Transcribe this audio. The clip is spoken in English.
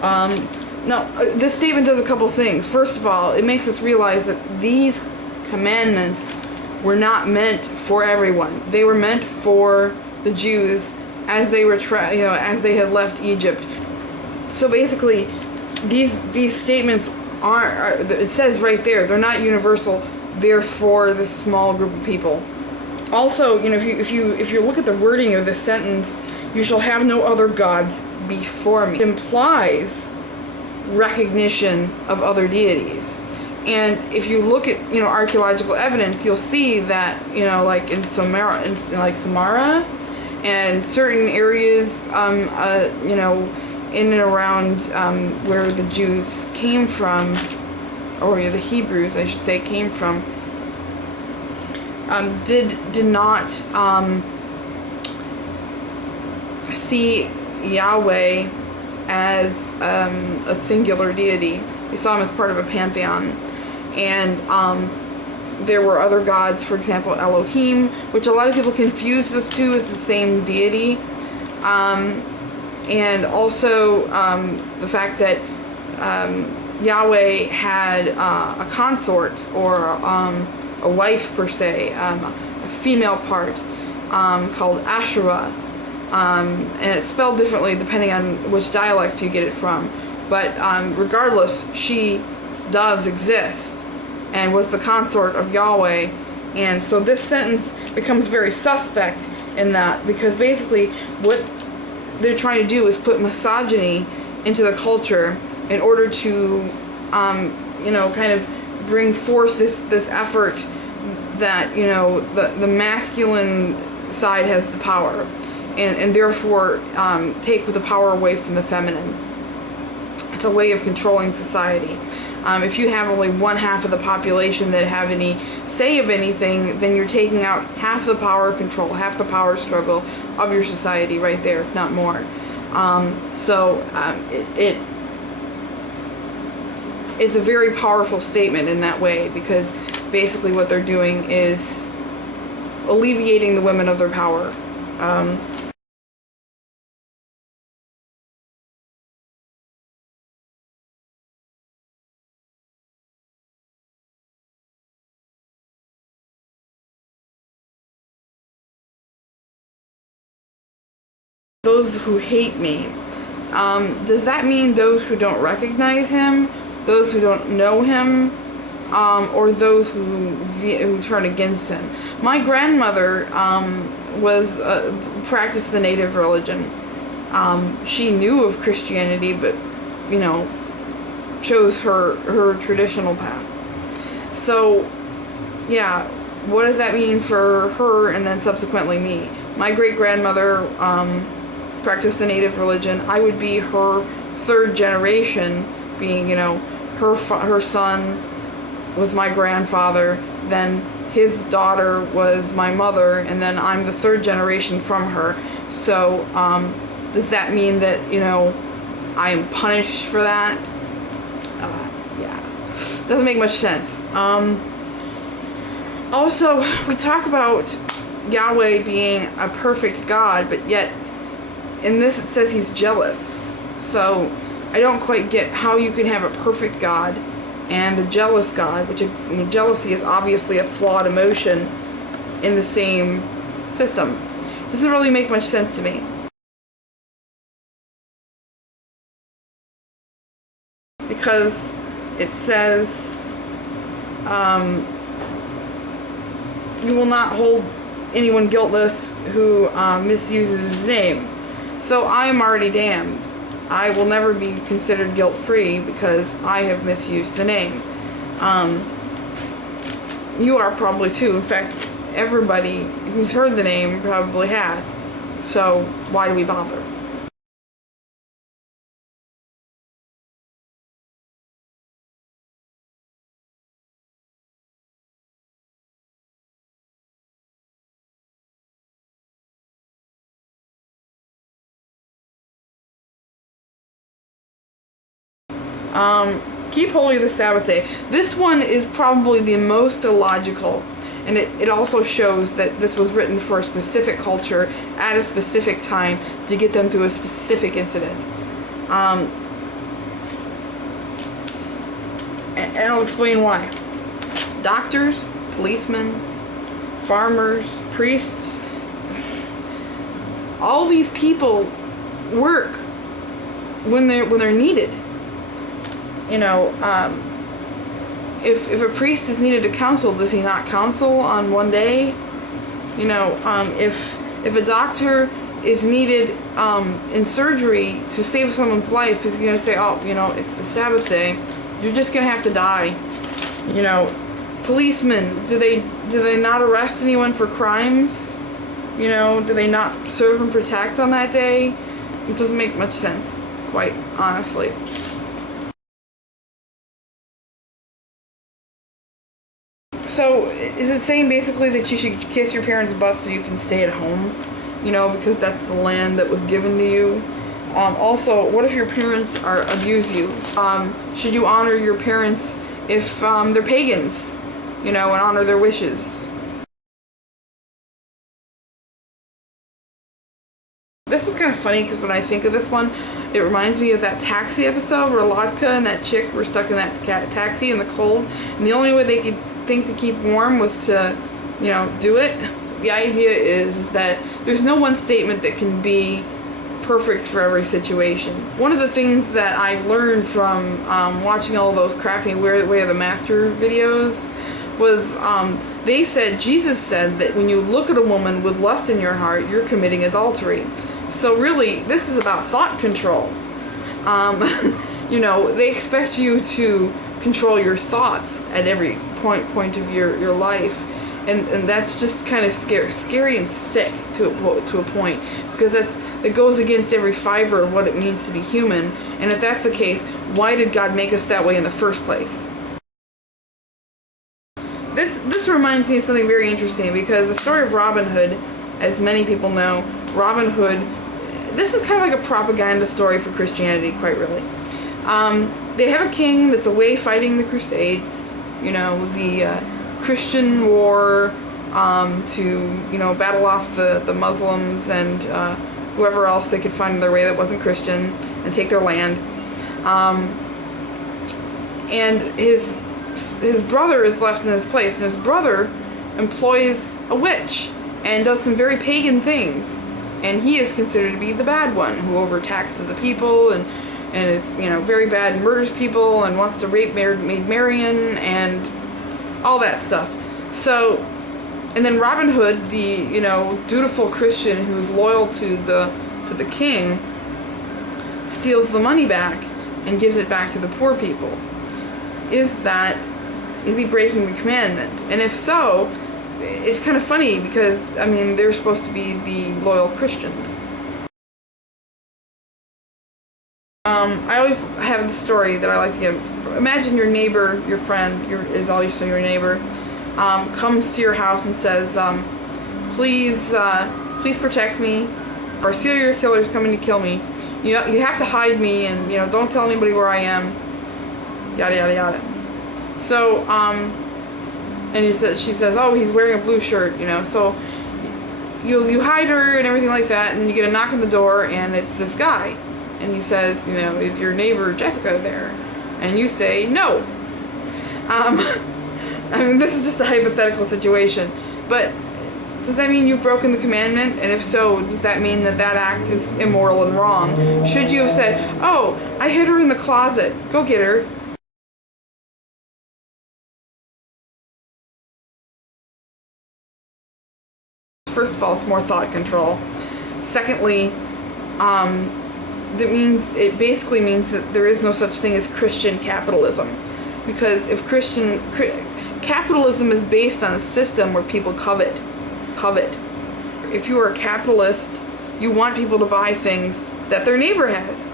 Now, this statement does a couple things. First of all, it makes us realize that these commandments were not meant for everyone. They were meant for the Jews as they were as they had left Egypt. So basically, these statements aren't. It says right there, they're not universal. They're for this small group of people. Also, if you look at the wording of this sentence, you shall have no other gods before me. It implies recognition of other deities. And if you look at archaeological evidence, you'll see that like in Samara, and certain areas in and around where the Jews came from, or the Hebrews I should say came from, did not see Yahweh as a singular deity. They saw him as part of a pantheon. And there were other gods, for example Elohim, which a lot of people confuse those two as the same deity. And also the fact that Yahweh had a consort, or a wife per se, a female part, called Asherah. And it's spelled differently depending on which dialect you get it from. But regardless, she does exist and was the consort of Yahweh. And so this sentence becomes very suspect in that, because basically what they're trying to do is put misogyny into the culture in order to kind of bring forth this effort that the masculine side has the power, and therefore take the power away from the feminine. It's a way of controlling society. If you have only one half of the population that have any say of anything, then you're taking out half the power control, half the power struggle of your society right there, if not more. It's a very powerful statement in that way, because basically what they're doing is alleviating the women of their power. Those who hate me, does that mean those who don't recognize him, those who don't know him, or those who turn against him? My grandmother practiced the native religion. She knew of Christianity, but chose her traditional path. So yeah, what does that mean for her and then subsequently me? My great-grandmother practiced the native religion. I would be her third generation, being her son was my grandfather, then his daughter was my mother, and then I'm the third generation from her. So does that mean that I am punished for that? Yeah, doesn't make much sense. Also, we talk about Yahweh being a perfect God, but yet in this it says he's jealous. So I don't quite get how you can have a perfect God and a jealous God, which jealousy is obviously a flawed emotion, in the same system. It doesn't really make much sense to me. Because it says you will not hold anyone guiltless who misuses his name. So I am already damned. I will never be considered guilt-free because I have misused the name. You are probably too. In fact, everybody who's heard the name probably has. So why do we bother? Keep holy the Sabbath day. This one is probably the most illogical, and it also shows that this was written for a specific culture at a specific time to get them through a specific incident. And I'll explain why. Doctors, policemen, farmers, priests, all these people work when they're needed. You know, if a priest is needed to counsel, does he not counsel on one day? You know, if a doctor is needed in surgery to save someone's life, is he going to say, oh, you know, it's the Sabbath day, you're just going to have to die? You know, policemen, do they not arrest anyone for crimes? You know, do they not serve and protect on that day? It doesn't make much sense, quite honestly. So, is it saying basically that you should kiss your parents' butts so you can stay at home? You know, because that's the land that was given to you? Also, what if your parents abuse you? Should you honor your parents if they're pagans? You know, and honor their wishes? This is kind of funny because when I think of this one, it reminds me of that Taxi episode where Latka and that chick were stuck in that taxi in the cold, and the only way they could think to keep warm was to, you know, do it. The idea is that there's no one statement that can be perfect for every situation. One of the things that I learned from watching all those crappy Way of the Master videos was Jesus said that when you look at a woman with lust in your heart, you're committing adultery. So really, this is about thought control. You know, they expect you to control your thoughts at every point of your life. And that's just kind of scary and sick to a point, because it goes against every fiber of what it means to be human. And if that's the case, why did God make us that way in the first place? This reminds me of something very interesting, because the story of Robin Hood, as many people know, Robin Hood, this is kind of like a propaganda story for Christianity, quite really. They have a king that's away fighting the Crusades, you know, the Christian war to, you know, battle off the Muslims and whoever else they could find in their way that wasn't Christian and take their land. And his brother is left in his place, and his brother employs a witch and does some very pagan things, and he is considered to be the bad one, who overtaxes the people and is, you know, very bad and murders people and wants to rape Maid Marian and all that stuff. So, and then Robin Hood, the, you know, dutiful Christian who is loyal to the king, steals the money back and gives it back to the poor people. Is he breaking the commandment? And if so, it's kind of funny, because, I mean, they're supposed to be the loyal Christians. I always have the story that I like to give. Imagine your neighbor, your friend, is also your neighbor, comes to your house and says, please protect me. Our serial killer is coming to kill me. You know, you have to hide me, and, you know, don't tell anybody where I am. Yada yada yada. So, and she says, oh, he's wearing a blue shirt, you know. So you hide her and everything like that, and then you get a knock on the door, and it's this guy, and he says, you know, is your neighbor Jessica there? And you say no. I mean, this is just a hypothetical situation, but does that mean you've broken the commandment? And if so, does that mean that act is immoral and wrong? Should you have said, oh, I hid her in the closet, go get her? First of all, it's more thought control. Secondly, it basically means that there is no such thing as Christian capitalism, because if capitalism is based on a system where people covet. If you are a capitalist, you want people to buy things that their neighbor has.